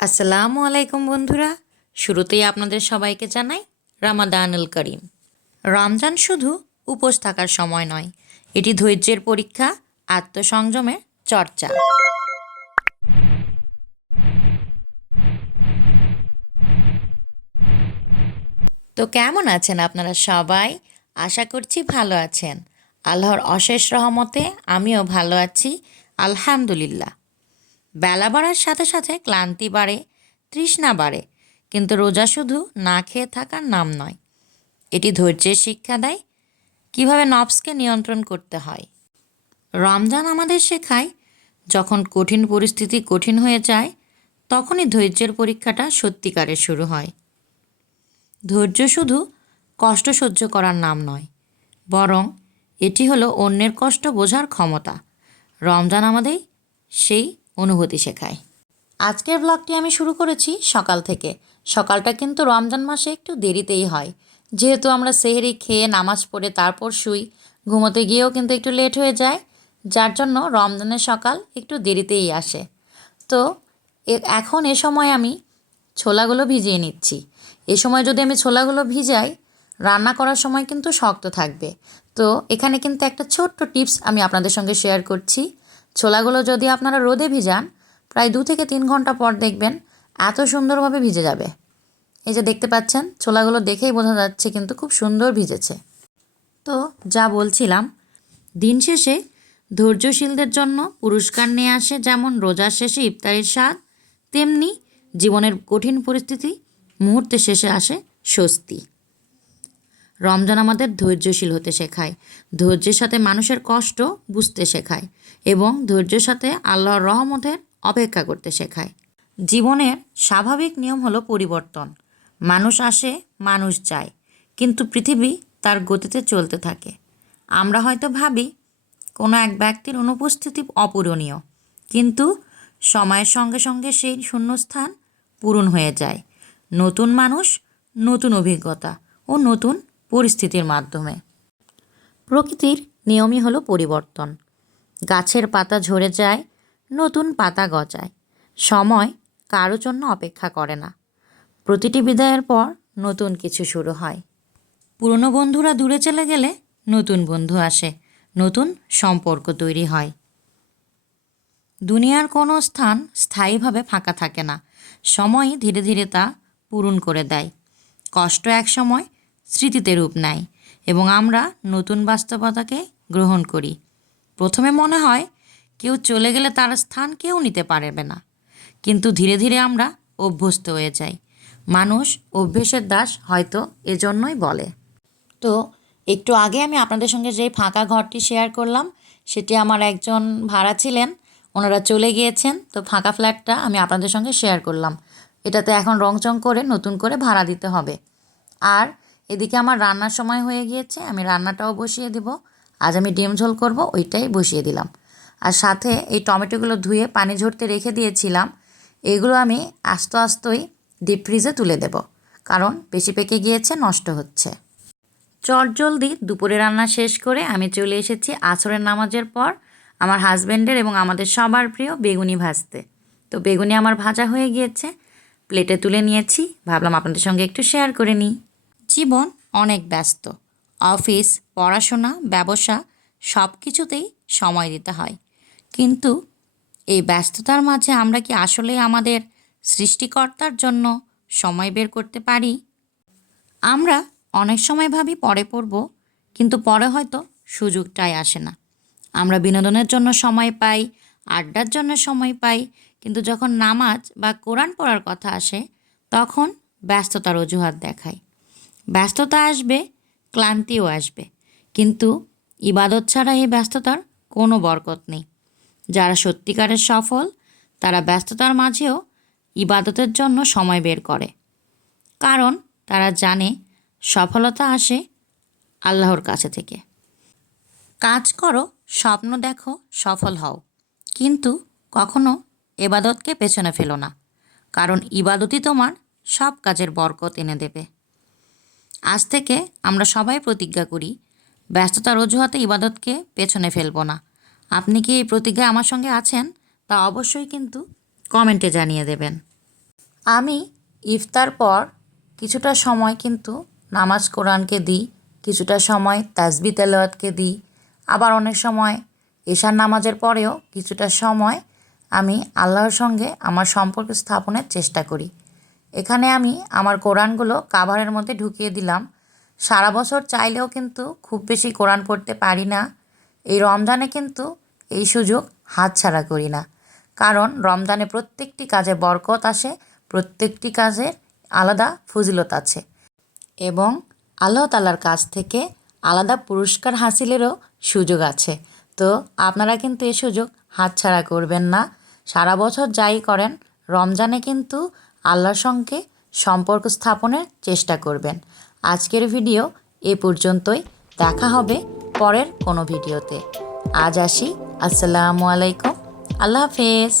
আসসালামু আলাইকুম বন্ধুরা, শুরুতেই আপনাদের সবাইকে জানাই রামাদানুল করিম। রমজান শুধু উপোস থাকার সময় নয়, এটি ধৈর্যের পরীক্ষা, আত্মসংযমের চর্চা। তো কেমন আছেন আপনারা সবাই? আশা করছি ভালো আছেন। আল্লাহর অশেষ রহমতে আমিও ভালো আছি, আলহামদুলিল্লাহ। বেলা বাড়ার সাথে সাথে ক্লান্তি বাড়ে, তৃষ্ণা বাড়ে, কিন্তু রোজা শুধু না খেয়ে থাকার নাম নয়, এটি ধৈর্যের শিক্ষা দেয় কিভাবে নফসকে নিয়ন্ত্রণ করতে হয়। রমজান আমাদের শেখায়, যখন কঠিন পরিস্থিতি কঠিন হয়ে যায়, তখনই ধৈর্যের পরীক্ষাটা সত্যিকারের শুরু হয়। ধৈর্য শুধু কষ্ট সহ্য করার নাম নয়, বরং এটি হলো অন্যের কষ্ট বোঝার ক্ষমতা। রমজান আমাদের সেই অনুভূতি শেখায়। আজকের ব্লগটি আমি শুরু করেছি সকাল থেকে। সকালটা কিন্তু রমজান মাসে একটু দেরিতেই হয়, যেহেতু আমরা সেহরি খেয়ে নামাজ পড়ে তারপর শুই, ঘুমোতে গিয়েও কিন্তু একটু লেট হয়ে যায়, যার জন্য রমজানের সকাল একটু দেরিতেই আসে। তো এখন এ সময় আমি ছোলাগুলো ভিজিয়ে নিচ্ছি। এ সময় যদি আমি ছোলাগুলো ভিজাই, রান্না করার সময় কিন্তু শক্ত থাকবে। তো এখানে কিন্তু একটা ছোট্ট টিপস আমি আপনাদের সঙ্গে শেয়ার করছি। ছোলাগুলো যদি আপনারা রোদে ভিজান, প্রায় 2 থেকে 3 ঘন্টা পর দেখবেন এত সুন্দরভাবে ভিজে যাবে। এই যে দেখতে পাচ্ছেন, ছোলাগুলো দেখেই বোঝা যাচ্ছে কিন্তু খুব সুন্দর ভিজেছে। তো যা বলছিলাম, দিন শেষে ধৈর্যশীলদের জন্য পুরস্কার নিয়ে আসে যেমন রোজার শেষে ইফতারির স্বাদ, তেমনি জীবনের কঠিন পরিস্থিতি মুহূর্তে শেষে আসে স্বস্তি। রমজান আমাদের ধৈর্যশীল হতে শেখায়, ধৈর্যের সাথে মানুষের কষ্ট বুঝতে শেখায় এবং ধৈর্যের সাথে আল্লাহর রহমতের অপেক্ষা করতে শেখায়। জীবনের স্বাভাবিক নিয়ম হলো পরিবর্তন। মানুষ আসে, মানুষ যায়, কিন্তু পৃথিবী তার গতিতে চলতে থাকে। আমরা হয়তো ভাবি কোনো এক ব্যক্তির অনুপস্থিতি অপূরণীয়, কিন্তু সময়ের সঙ্গে সঙ্গে সেই শূন্যস্থান পূরণ হয়ে যায় নতুন মানুষ, নতুন অভিজ্ঞতা ও নতুন পরিস্থিতির মাধ্যমে। প্রকৃতির নিয়মই হলো পরিবর্তন। গাছের পাতা ঝরে যায়, নতুন পাতা গজায়। সময় কারো জন্য অপেক্ষা করে না। প্রতিটি বিদায়ের পর নতুন কিছু শুরু হয়। পুরনো বন্ধুরা দূরে চলে গেলে নতুন বন্ধু আসে, নতুন সম্পর্ক তৈরি হয়। দুনিয়ার কোনো স্থান স্থায়ীভাবে ফাঁকা থাকে না, সময় ধীরে ধীরে তা পূরণ করে দেয়। কষ্ট একসময় স্মৃতিতে রূপ নেয় এবং আমরা নতুন বাস্তবতাকে গ্রহণ করি। প্রথমে মনে হয় কেউ চলে গেলে তার স্থান কেউ নিতে পারবে না, কিন্তু ধীরে ধীরে আমরা অভ্যস্ত হয়ে যাই। মানুষ অভ্যেসের দাস হয়তো এজন্যই বলে। তো একটু আগে আমি আপনাদের সঙ্গে যেই ফাঁকা ঘরটি শেয়ার করলাম, সেটি আমার একজন ভাড়া ছিলেন, ওনারা চলে গিয়েছেন। তো ফাঁকা ফ্ল্যাটটা আমি আপনাদের সঙ্গে শেয়ার করলাম। এটাতে এখন রংচং করে নতুন করে ভাড়া দিতে হবে। আর এদিকে আমার রান্নার সময় হয়ে গিয়েছে, আমি রান্নাটাও বসিয়ে দেব। আজ আমি ডিম ঝোল করব, ওইটাই বসিয়ে দিলাম। আর সাথে এই টমেটোগুলো ধুয়ে পানি ঝরতে রেখে দিয়েছিলাম, এগুলো আমি আস্তে আস্তেই ডিপ ফ্রিজে তুলে দেব, কারণ বেশি পেকে গিয়েছে, নষ্ট হচ্ছে। চটজলদি দুপুরে রান্না শেষ করে আমি চলে এসেছি আসরের নামাজের পর আমার হাজব্যান্ডের এবং আমাদের সবার প্রিয় বেগুনি ভাজতে। তো বেগুনি আমার ভাজা হয়ে গিয়েছে, প্লেটে তুলে নিয়েছি, ভাবলাম আপনাদের সঙ্গে একটু শেয়ার করে নিই। জীবন অনেক ব্যস্ত, অফিস, পড়াশোনা, ব্যবসা সব কিছুতেই সময় দিতে হয়, কিন্তু এই ব্যস্ততার মাঝে আমরা কি আসলে আমাদের সৃষ্টিকর্তার জন্য সময় বের করতে পারি? আমরা অনেক সময় ভাবি পরে পড়ব, কিন্তু পরে হয়তো সুযোগটাই আসে না। আমরা বিনোদনের জন্য সময় পাই, আড্ডার জন্য সময় পাই, কিন্তু যখন নামাজ বা কোরআন পড়ার কথা আসে, তখন ব্যস্ততার অজুহাত দেখায়। ব্যস্ততা আসবে, ক্লান্তিও আসবে, কিন্তু ইবাদত ছাড়া এই ব্যস্ততার কোনো বরকত নেই। যারা সত্যিকারের সফল, তারা ব্যস্ততার মাঝেও ইবাদতের জন্য সময় বের করে, কারণ তারা জানে সফলতা আসে আল্লাহর কাছে থেকে। কাজ করো, স্বপ্ন দেখো, সফল হও, কিন্তু কখনো ইবাদতকে পেছনে ফেলো না, কারণ ইবাদতই তোমার সব কাজের বরকত এনে দেবে। আজ থেকে আমরা সবাই প্রতিজ্ঞা করি, ব্যস্ততার অজুহাতে ইবাদতকে পেছনে ফেলবো না। আপনি কি এই প্রতিজ্ঞায় আমার সঙ্গে আছেন? তা অবশ্যই কিন্তু কমেন্টে জানিয়ে দেবেন। আমি ইফতার পর কিছুটা সময় কিন্তু নামাজ কোরআনকে দিই, কিছুটা সময় তাসবিহ তেলাওয়াতকে দিই, আবার অনেক সময় এশার নামাজের পরেও কিছুটা সময় আমি আল্লাহর সঙ্গে আমার সম্পর্ক স্থাপনের চেষ্টা করি। এখানে আমি আমার কোরআনগুলো কাভারের মধ্যে ঢুকিয়ে দিলাম। সারা বছর চাইলেও কিন্তু খুব বেশি কোরআন পড়তে পারি না। এই রমজানে কিন্তু এই সুযোগ হাতছাড়া করি না, কারণ রমজানে প্রত্যেকটি কাজে বরকত আসে, প্রত্যেকটি কাজের আলাদা ফজিলত আছে এবং আল্লাহ তাআলার কাছ থেকে আলাদা পুরস্কার হাসিলেরও সুযোগ আছে। তো আপনারা কিন্তু এই সুযোগ হাতছাড়া করবেন না। সারা বছর যাই করেন, রমজানে কিন্তু আল্লাহর সঙ্গে সম্পর্ক স্থাপনের চেষ্টা করবেন। আজকের ভিডিও এ পর্যন্তই, দেখা হবে পরের কোনো ভিডিওতে। আজ আসি, আসসালামু আলাইকুম, আল্লাহ হাফেজ।